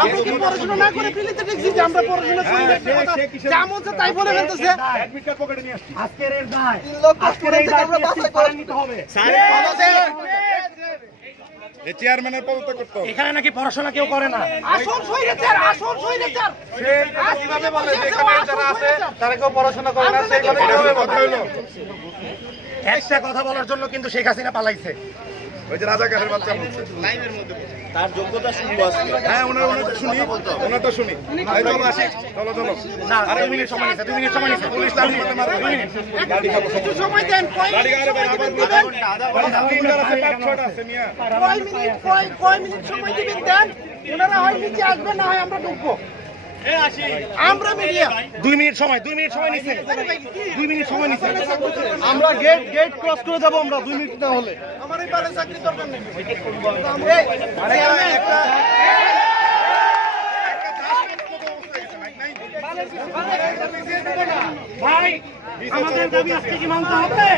আপনি কি পড়াশোনা না করে প্রিলিতে দেখছি যে আমরা পড়াশোনা করি না, যেমন তাই বলে ফেলতেছে। অ্যাডমিট কার্ড পকেটে নিয়ে আসছি। আজকের এই দায় 3 লক্ষ স্টুডেন্টকে আমরা বাছাই করে নিতে হবে। এই চেয়ারম্যানের পদত্যাগ করতে হবে। এখানে নাকি পড়াশোনা কেউ করে না। আসল স্বৈরাচার, আসল স্বৈরাচার। সে কিভাবে বলে যে এখানে যারা আছে তারা কেউ পড়াশোনা করে না, সেই কথা কিভাবে কথা হইলো? একটা কথা বলার জন্য কিন্তু শেখ হাসিনা পালাইছে। ওই যে রাজাকারের বাচ্চা বলছে তার যোগ্যতা শুনবো আজকে। হ্যাঁ ওনার তো শুনি এই চলো আসি, চলো না, আরে 2 মিনিট সময় নিছে, 2 মিনিট সময় নিছে। পুলিশ লাঠি মারতে মারবে। গাড়ি খাবো একটু সময় দেন, কয় মিনিট সময় দিবেন? কয় মিনিট সময় দিবেন দেন। ওনারা হয় নিচে আসবে, না হয় আমরা ঢুকবো। আমরা মিডিয়া 2 মিনিট সময়, 2 মিনিট সময় নিছে, 2 মিনিট সময় নিছে। আমরা গেট ক্রস করে যাবো আমরা 2 মিনিট না হলে। আমার এই বালে চাকরি দরকার নেই। ভাই আমাদের দাবি আজকে কি মানতে হবে?